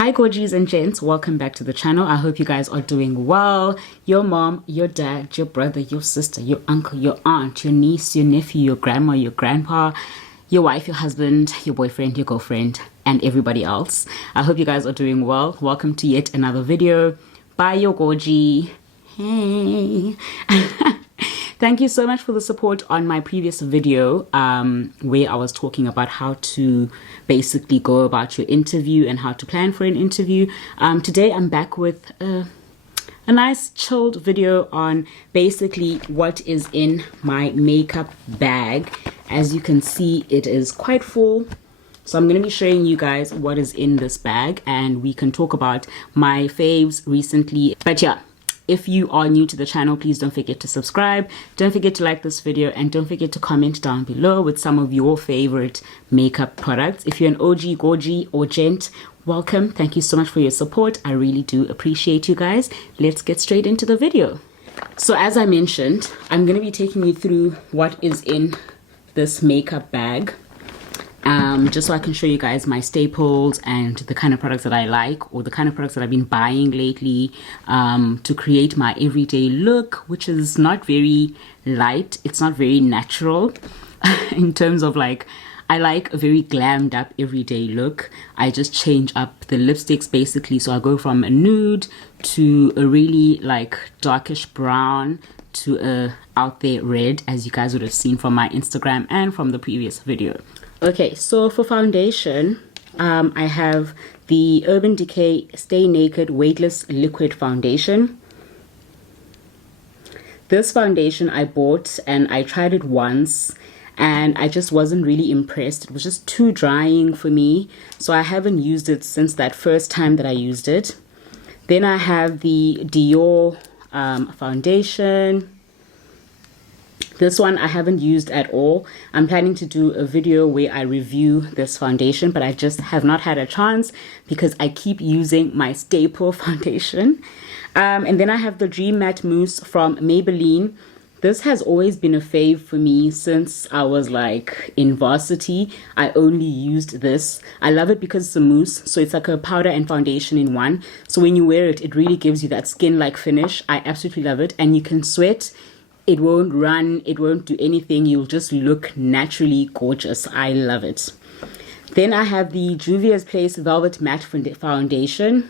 Hi Gorgies and Gents, welcome back to the channel. I hope you guys are doing well. Your mom, your dad, your brother, your sister, your uncle, your aunt, your niece, your nephew, your grandma, your grandpa, your wife, your husband, your boyfriend, your girlfriend, and everybody else. I hope you guys are doing well. Welcome to yet another video by your Gorgie. Hey. Thank you so much for the support on my previous video where I was talking about how to basically go about your interview and how to plan for an interview. Today I'm back with a nice chilled video on basically what is in my makeup bag. As you can see, it is quite full. So I'm going to be showing you guys what is in this bag and we can talk about my faves recently. But yeah. If you are new to the channel, please don't forget to subscribe, don't forget to like this video, and don't forget to comment down below with some of your favorite makeup products. If you're an OG, Gorgie, or Gent, welcome. Thank you so much for your support. I really do appreciate you guys. Let's get straight into the video. So as I mentioned, I'm going to be taking you through what is in this makeup bag. Just so I can show you guys my staples and the kind of products that I like, or the kind of products that I've been buying lately to create my everyday look, which is not very light. It's not very natural in terms of like, I like a very glammed up everyday look. I just change up the lipsticks basically. So I go from a nude to a really like darkish brown to a out there red, as you guys would have seen from my Instagram and from the previous video. Okay, so for foundation, I have the Urban Decay Stay Naked Weightless Liquid Foundation. This foundation I bought and I tried it once and I just wasn't really impressed. It was just too drying for me, so I haven't used it since that first time that I used it. Then I have the Dior foundation. This one I haven't used at all. I'm planning to do a video where I review this foundation, but I just have not had a chance because I keep using my staple foundation. And then I have the Dream Matte Mousse from Maybelline. This has always been a fave for me since I was like in varsity. I only used this. I love it because it's a mousse, so it's like a powder and foundation in one. So when you wear it, it really gives you that skin-like finish. I absolutely love it, and you can sweat. It won't run, it won't do anything. You'll just look naturally gorgeous. I love it. Then I have the Juvia's Place Velvet Matte Foundation.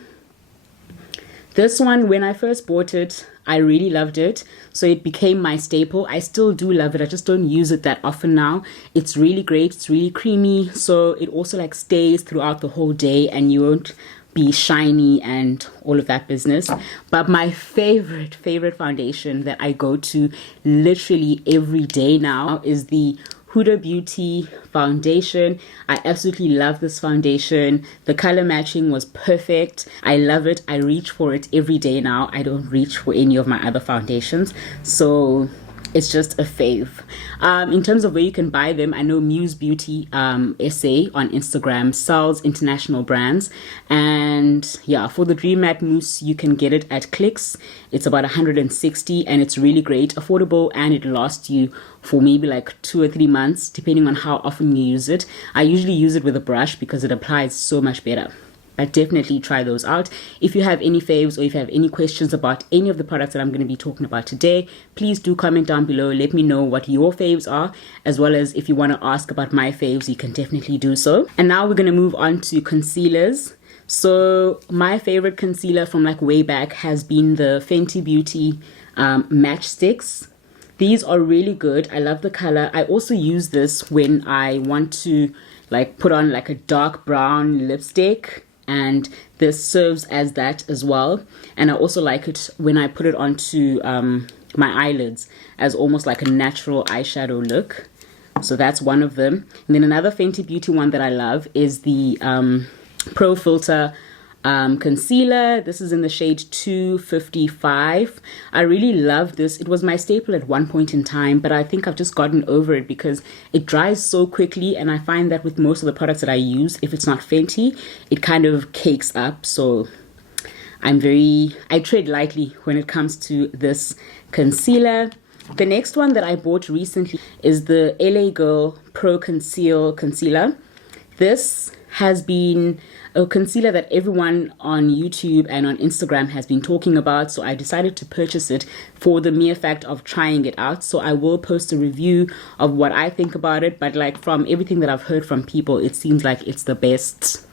This one, when I first bought it, I really loved it. So it became my staple. I still do love it. I just don't use it that often now. It's really great. It's really creamy. So it also like stays throughout the whole day and you won't be shiny and all of that business. But my favorite foundation that I go to literally every day now is the Huda Beauty foundation. I absolutely love this foundation. The color matching was perfect. I love it. I reach for it every day now. I don't reach for any of my other foundations, so it's just a fave. In terms of where you can buy them, I know Muse Beauty SA on Instagram sells international brands. And yeah, for the Dream Matte Mousse, you can get it at Clicks. It's about 160 and it's really great, affordable, and it lasts you for maybe like 2 or 3 months, depending on how often you use it. I usually use it with a brush because it applies so much better. But definitely try those out. If you have any faves or if you have any questions about any of the products that I'm going to be talking about today, please do comment down below. Let me know what your faves are, as well as if you want to ask about my faves, you can definitely do so. And now we're going to move on to concealers. So my favorite concealer from like way back has been the Fenty Beauty Matchsticks. These are really good. I love the color. I also use this when I want to like put on like a dark brown lipstick, and this serves as that as well. And I also like it when I put it onto my eyelids as almost like a natural eyeshadow look. So that's one of them. And then another Fenty Beauty one that I love is the Pro Filter concealer. This is in the shade 255. I really love this. It was my staple at one point in time, but I think I've just gotten over it because it dries so quickly, and I find that with most of the products that I use, if it's not Fenty, it kind of cakes up. So I tread lightly when it comes to this concealer. The next one that I bought recently is the LA Girl Pro Conceal Concealer. This has been a concealer that everyone on YouTube and on Instagram has been talking about, so I decided to purchase it for the mere fact of trying it out. So I will post a review of what I think about it, but like from everything that I've heard from people, it seems like it's the best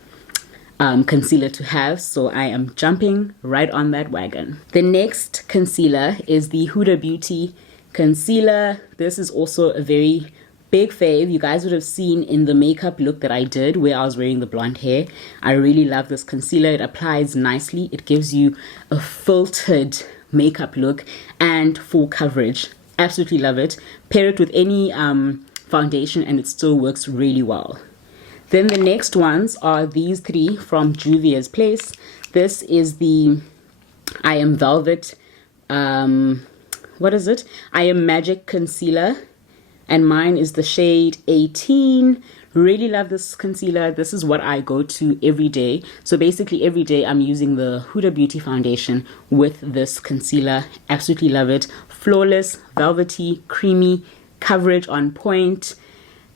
concealer to have, so I am jumping right on that wagon. The next concealer is the Huda Beauty concealer. This is also a very big fave. You guys would have seen in the makeup look that I did where I was wearing the blonde hair. I really love this concealer. It applies nicely. It gives you a filtered makeup look and full coverage. Absolutely love it. Pair it with any foundation and it still works really well. Then the next ones are these three from Juvia's Place. This is the I Am Velvet, what is it? I Am Magic Concealer. And mine is the shade 18. Really love this concealer. This is what I go to every day. So basically every day I'm using the Huda Beauty foundation with this concealer. Absolutely love it. Flawless, velvety, creamy, coverage on point.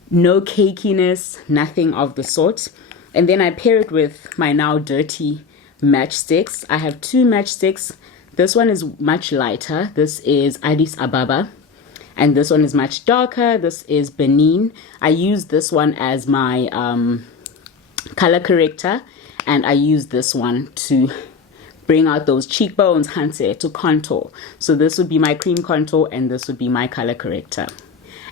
No cakiness, nothing of the sort. And then I pair it with my now dirty matchsticks. I have two matchsticks. This one is much lighter. This is Addis Ababa. And this one is much darker. This is Benin. I use this one as my color corrector. And I use this one to bring out those cheekbones, Hanse, to contour. So this would be my cream contour and this would be my color corrector.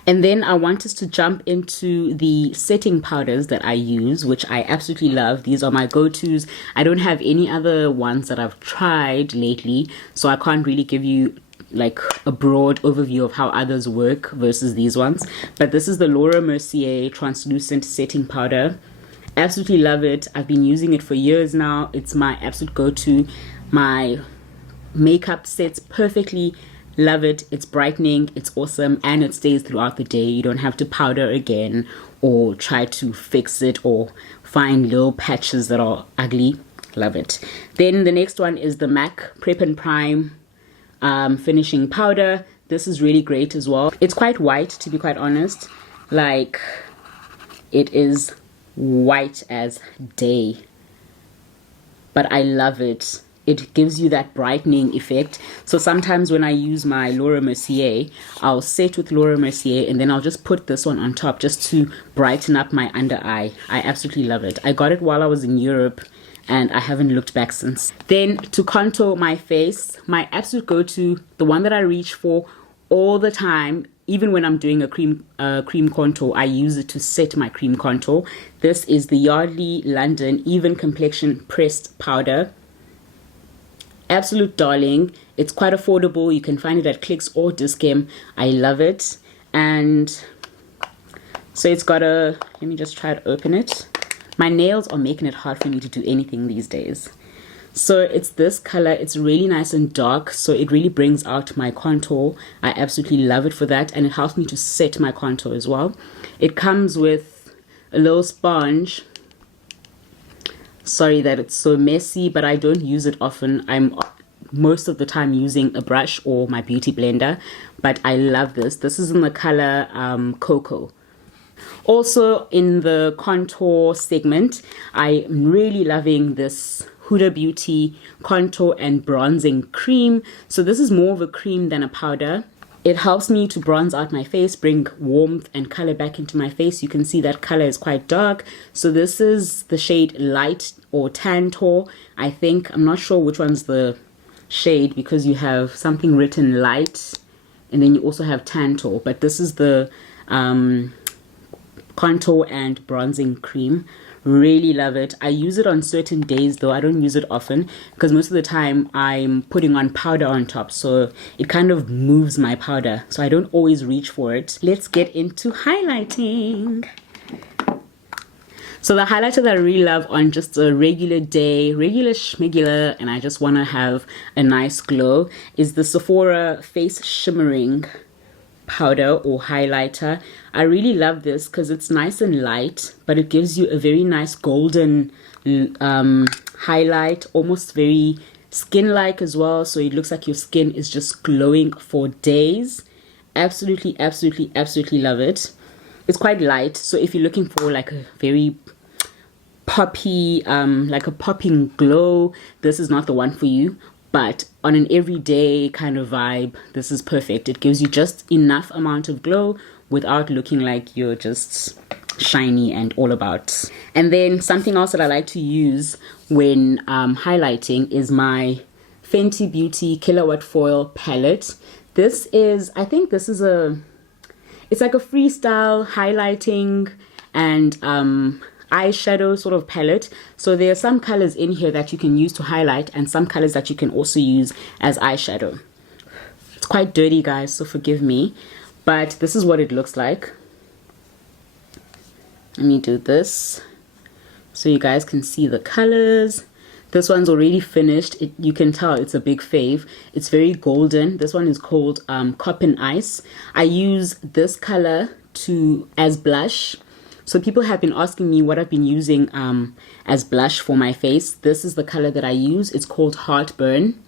And then I want us to jump into the setting powders that I use, which I absolutely love. These are my go-tos. I don't have any other ones that I've tried lately, so I can't really give you like a broad overview of how others work versus these ones. But this is the Laura Mercier translucent setting powder. Absolutely love it. I've been using it for years now. It's my absolute go-to. My makeup sets perfectly. Love it. It's brightening, it's awesome, and it stays throughout the day. You don't have to powder again or try to fix it or find little patches that are ugly. Love it. Then the next one is the MAC Prep and Prime finishing powder. This is really great as well. It's quite white, to be quite honest. Like, it is white as day, but I love it. It gives you that brightening effect. So sometimes when I use my Laura Mercier, I'll set with Laura Mercier and then I'll just put this one on top just to brighten up my under eye. I absolutely love it. I got it while I was in Europe and I haven't looked back since. Then to contour my face, my absolute go-to, the one that I reach for all the time, even when I'm doing a cream contour, I use it to set my cream contour. This is the Yardley London Even Complexion Pressed Powder. Absolute darling. It's quite affordable. You can find it at Clicks or Discam. I love it. And so it's got a, let me just try to open it. My nails are making it hard for me to do anything these days. So it's this color. It's really nice and dark, so it really brings out my contour. I absolutely love it for that, and it helps me to set my contour as well. It comes with a little sponge. Sorry that it's so messy, but I don't use it often. I'm most of the time using a brush or my beauty blender, but I love this. This is in the color Cocoa. Also in the contour segment, I'm really loving this Huda Beauty contour and bronzing cream. So this is more of a cream than a powder. It helps me to bronze out my face, bring warmth and color back into my face. You can see that color is quite dark. So this is the shade Light or Tantor, I think. I'm not sure which one's the shade because you have something written Light and then you also have Tantor. But this is the contour and bronzing cream. Really love it. I use it on certain days though. I don't use it often because most of the time I'm putting on powder on top, so it kind of moves my powder, so I don't always reach for it. Let's get into highlighting. So the highlighter that I really love on just a regular day, regular schmegular, and I just want to have a nice glow, is the Sephora Face Shimmering powder or highlighter. I really love this because it's nice and light, but it gives you a very nice golden highlight, almost very skin-like as well, so it looks like your skin is just glowing for days. Absolutely, absolutely, absolutely love it. It's quite light, so if you're looking for like a very poppy, like a popping glow, this is not the one for you. But on an everyday kind of vibe, this is perfect. It gives you just enough amount of glow without looking like you're just shiny and all about. And then something else that I like to use when highlighting is my Fenty Beauty Kilowatt Foil palette. This is, I think this is it's like a freestyle highlighting and eyeshadow sort of palette. So there are some colors in here that you can use to highlight and some colors that you can also use as eyeshadow. It's quite dirty, guys, so forgive me, but this is what it looks like. Let me do this so you guys can see the colors. This one's already finished. You can tell it's a big fave. It's very golden. This one is called Copper Ice. I use this color as blush. So people have been asking me what I've been using as blush for my face. This is the color that I use. It's called Heartburn.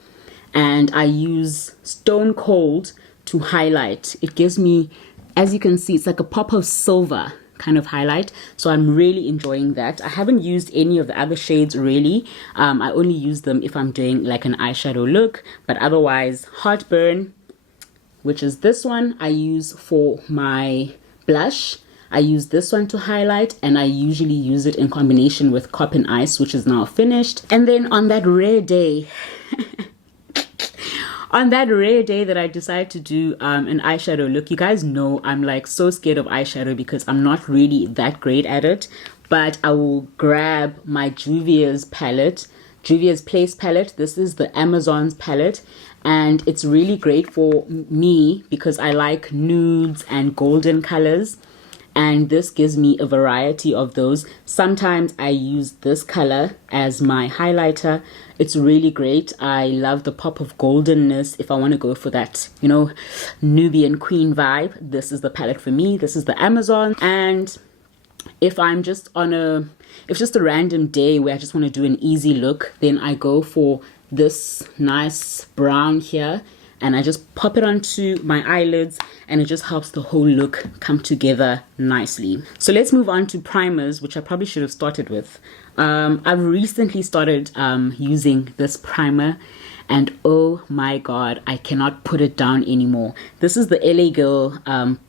And I use Stone Cold to highlight. It gives me, as you can see, it's like a pop of silver kind of highlight. So I'm really enjoying that. I haven't used any of the other shades really. I only use them if I'm doing like an eyeshadow look. But otherwise, Heartburn, which is this one, I use for my blush. I use this one to highlight, and I usually use it in combination with Copper Ice, which is now finished. And then on that rare day, that I decide to do an eyeshadow look, you guys know I'm like so scared of eyeshadow because I'm not really that great at it. But I will grab my Juvia's palette, Juvia's Place palette. This is the Amazon's palette, and it's really great for me because I like nudes and golden colors. And this gives me a variety of those. Sometimes I use this color as my highlighter. It's really great. I love the pop of goldenness. If I want to go for that, you know, Nubian queen vibe, this is the palette for me. This is the Amazon. And if I'm just if just a random day where I just want to do an easy look, then I go for this nice brown here. And I just pop it onto my eyelids, and it just helps the whole look come together nicely. So let's move on to primers, which I probably should have started with. I've recently started using this primer, and oh my god, I cannot put it down anymore. This is the LA Girl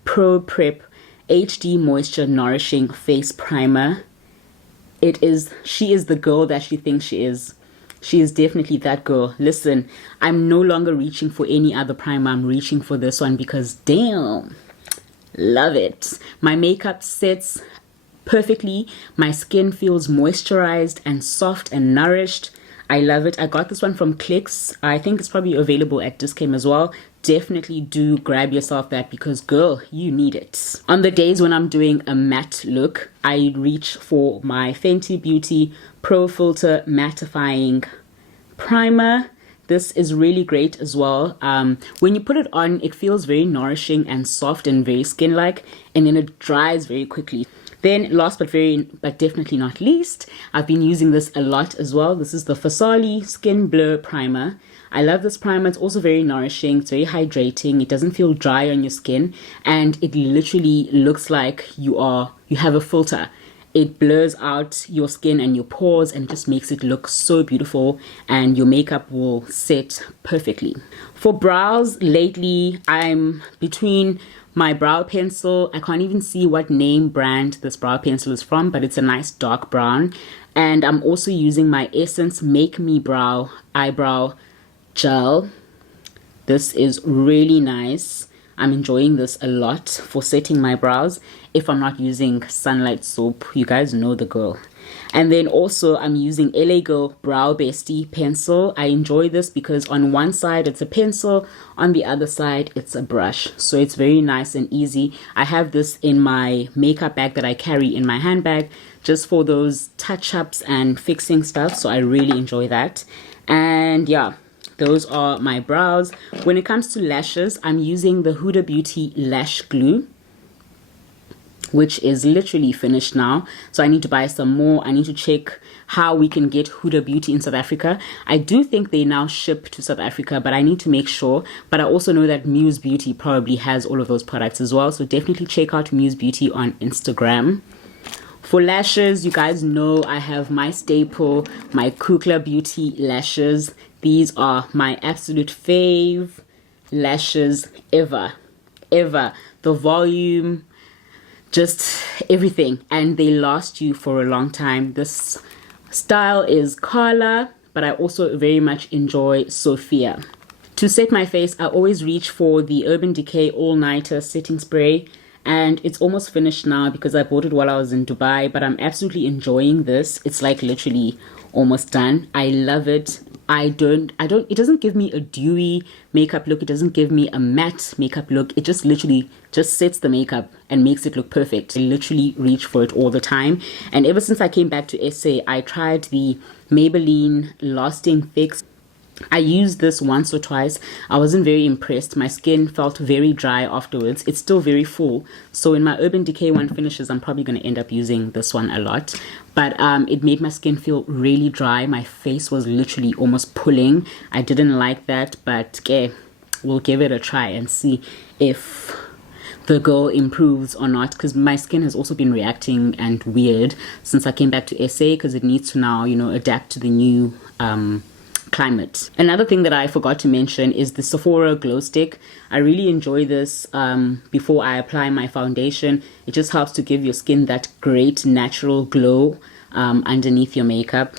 Pro Prep HD Moisture Nourishing Face Primer. She is the girl that she thinks she is. She is definitely that girl. Listen, I'm no longer reaching for any other primer. I'm reaching for this one because damn, love it. My makeup sets perfectly. My skin feels moisturized and soft and nourished. I love it. I got this one from Clicks. I think it's probably available at Discam as well. Definitely do grab yourself that because girl, you need it. On the days when I'm doing a matte look, I reach for my Fenty Beauty Pro Filter Mattifying Primer. This is really great as well. When you put it on, it feels very nourishing and soft and very skin-like, and then it dries very quickly. Then last but definitely not least, I've been using this a lot as well. This is the Fasali Skin Blur Primer. I love this primer. It's also very nourishing. It's very hydrating. It doesn't feel dry on your skin, and it literally looks like you have a filter. It blurs out your skin and your pores and just makes it look so beautiful, and your makeup will set perfectly. For brows, lately I'm between my brow pencil. I can't even see what name brand this brow pencil is from, but it's a nice dark brown. And I'm also using my Essence Make Me Brow Eyebrow Gel. This is really nice. I'm enjoying this a lot for setting my brows if I'm not using Sunlight Soap. You guys know the girl. And then also I'm using LA Girl Brow Bestie pencil. I enjoy this because on one side it's a pencil, on the other side it's a brush. So it's very nice and easy. I have this in my makeup bag that I carry in my handbag just for those touch-ups and fixing stuff. So I really enjoy that. And yeah, those are my brows. When it comes to lashes, I'm using the Huda Beauty Lash Glue, which is literally finished now. So I need to buy some more. I need to check how we can get Huda Beauty in South Africa. I do think they now ship to South Africa, but I need to make sure. But I also know that Muse Beauty probably has all of those products as well. So definitely check out Muse Beauty on Instagram. For lashes, you guys know I have my staple, my Kukla Beauty lashes. These are my absolute fave lashes ever. The volume, just everything, and they last you for a long time. This style is Carla, but I also very much enjoy Sophia. To set my face, I always reach for the Urban Decay All Nighter setting spray, and it's almost finished now because I bought it while I was in Dubai, but I'm absolutely enjoying this. It's like literally almost done. I love it. It doesn't give me a dewy makeup look. It doesn't give me a matte makeup look. It just literally just sets the makeup and makes it look perfect. I literally reach for it all the time. And ever since I came back to SA, I tried the Maybelline Lasting Fix. I used this once or twice. I wasn't very impressed. My skin felt very dry afterwards. It's still very full. So when my Urban Decay one finishes, I'm probably going to end up using this one a lot. But it made my skin feel really dry. My face was literally almost pulling. I didn't like that, but yeah, we'll give it a try and see if the girl improves or not, because my skin has also been reacting and weird since I came back to SA, because it needs to now, you know, adapt to the new climate. Another thing that I forgot to mention is the Sephora glow stick. I really enjoy this before I apply my foundation. It just helps to give your skin that great natural glow underneath your makeup.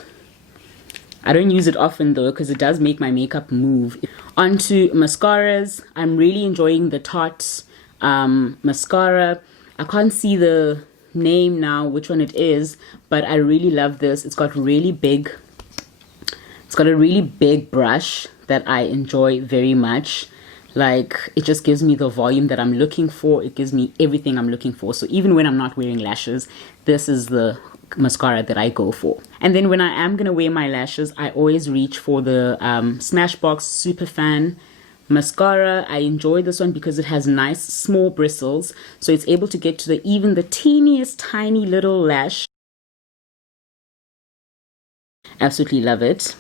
I don't use it often though, because it does make my makeup move. Onto mascaras. I'm really enjoying the Tarte mascara. I can't see the name now, which one it is, but I really love this. It's got a really big brush that I enjoy very much. Like, it just gives me the volume that I'm looking for. It gives me everything I'm looking for. So even when I'm not wearing lashes, this is the mascara that I go for. And then when I am gonna wear my lashes, I always reach for the Smashbox Superfan mascara. I enjoy this one because it has nice small bristles, so it's able to get to even the teeniest tiny little lash. Absolutely love it.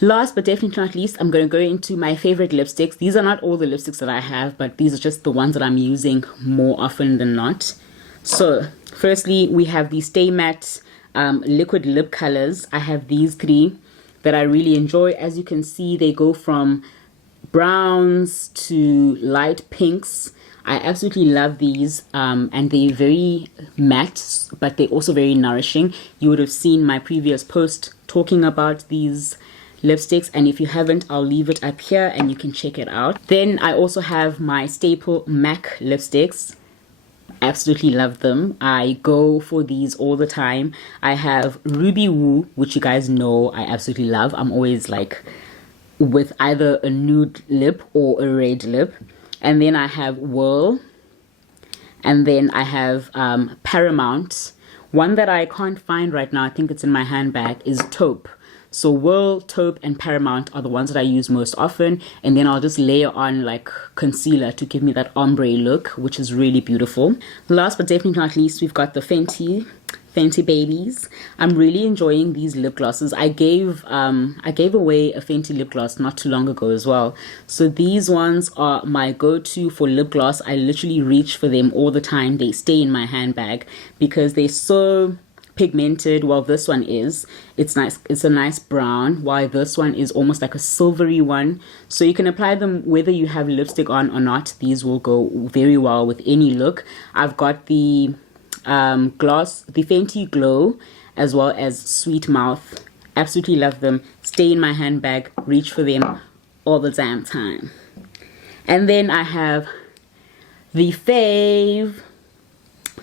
Last but definitely not least, I'm going to go into my favorite lipsticks. These are not all the lipsticks that I have, but these are just the ones that I'm using more often than not. So firstly, we have the Stay Matte liquid lip colors. I have these three that I really enjoy. As you can see, they go from browns to light pinks. I absolutely love these, and they're very matte, but they're also very nourishing. You would have seen my previous post talking about these lipsticks, and if you haven't, I'll leave it up here and you can check it out. Then I also have my staple MAC lipsticks. Absolutely love them. I go for these all the time. I have Ruby Woo, which you guys know I absolutely love. I'm always like with either a nude lip or a red lip. And then I have Whirl, and then I have Paramount. One that I can't find right now, I think it's in my handbag, is Taupe. So Whirl, Taupe, and Paramount are the ones that I use most often. And then I'll just layer on like concealer to give me that ombre look, which is really beautiful. Last but definitely not least, we've got the Fenty babies. I'm really enjoying these lip glosses. I gave away a Fenty lip gloss not too long ago as well. So these ones are my go-to for lip gloss. I literally reach for them all the time. They stay in my handbag because they're so pigmented. Well, this one is, it's nice, it's a nice brown, while this one is almost like a silvery one. So you can apply them whether you have lipstick on or not. These will go very well with any look. I've got the gloss, the Fenty Glow, as well as Sweet Mouth. Absolutely love them. Stay in my handbag, reach for them all the damn time. And then I have the Fave.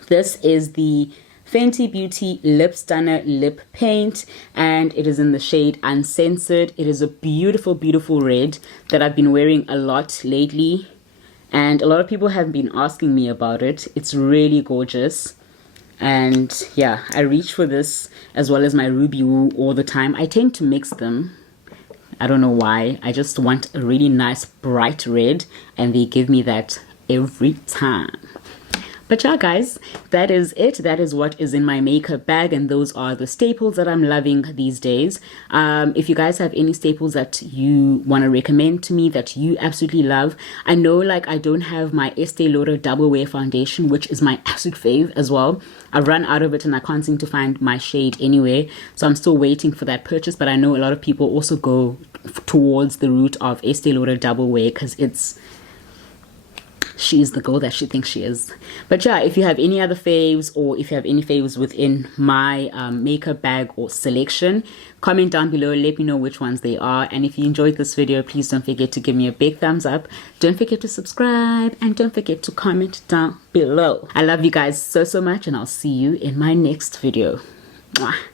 This is the Fenty Beauty Lip Stunner Lip Paint, and it is in the shade Uncensored. It is a beautiful, beautiful red that I've been wearing a lot lately, and a lot of people have been asking me about it. It's really gorgeous. And yeah, I reach for this as well as my Ruby Woo all the time. I tend to mix them. I don't know why. I just want a really nice bright red, and they give me that every time. But yeah, guys, that is it. That is what is in my makeup bag, and those are the staples that I'm loving these days. If you guys have any staples that you want to recommend to me that you absolutely love, I know like I don't have my Estee Lauder Double Wear Foundation, which is my absolute fave as well. I've run out of it and I can't seem to find my shade anyway, so I'm still waiting for that purchase. But I know a lot of people also go towards the route of Estee Lauder Double Wear because she's the girl that she thinks she is. But yeah, if you have any other faves, or if you have any faves within my makeup bag or selection, comment down below, let me know which ones they are. And if you enjoyed this video, please don't forget to give me a big thumbs up, don't forget to subscribe, and don't forget to comment down below. I love you guys so much, and I'll see you in my next video. Mwah.